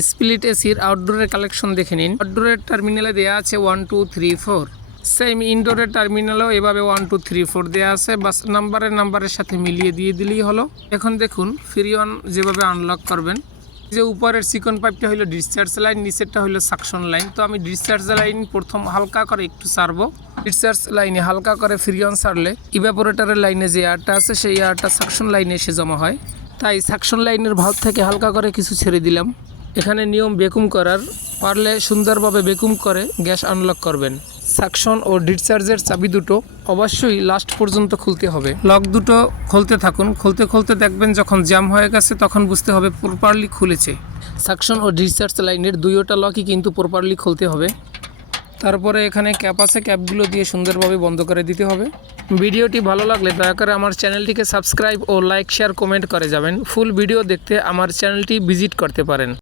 Split এসির আউটডোরের collection দেখে নিন। আউটডোরের টার্মিনালে দেওয়া আছে 1 2 3 4। সেম ইনডোরের টার্মিনালেও এভাবে 1 2 3 4 দেওয়া আছে, বাস নাম্বারের সাথে মিলিয়ে দিয়ে দিলেই হলো। এখন দেখুন ফ্রিওয়ান যেভাবে আনলক করবেন, যে উপরের চিকন পাইপটা হলো ডিসচার্জ লাইন, নিচেরটা হলো সাকশন লাইন। তো আমি ডিসচার্জ লাইন প্রথম হালকা করে একটু ছাড়বো। ডিসচার্জ লাইনে হালকা করে ফ্রিওয়ান ছাড়লে ইভাপোরেটরের লাইনে যে এয়ারটা আছে সেই এয়ারটা সাকশন লাইনে এসে জমা হয়। তাই সাকশন লাইনের ভালভ থেকে হালকা করে কিছু ছেড়ে দিলাম। এখানে নিয়ম ভ্যাকুম করার, পারলে সুন্দরভাবে ভ্যাকুম করে গ্যাস আনলক করবেন। সাকশন ও ডিসচার্জের চাবি দুটো অবশ্যই লাস্ট পর্যন্ত খুলতে হবে। লক দুটো খুলতে থাকুন, খুলতে খুলতে দেখবেন যখন জ্যাম হয়ে গেছে তখন বুঝতে হবে প্রপারলি খুলেছে। সাকশন ও ডিসচার্জ লাইনের দুইটা লকই কিন্তু প্রপারলি খুলতে হবে। তারপরে এখানে ক্যাপ আছে, ক্যাপগুলো দিয়ে সুন্দরভাবে বন্ধ করে দিতে হবে। ভিডিওটি ভালো লাগলে দয়া করে আমার চ্যানেলটিকে সাবস্ক্রাইব ও লাইক শেয়ার কমেন্ট করে যাবেন। ফুল ভিডিও দেখতে আমার চ্যানেলটি ভিজিট করতে পারেন।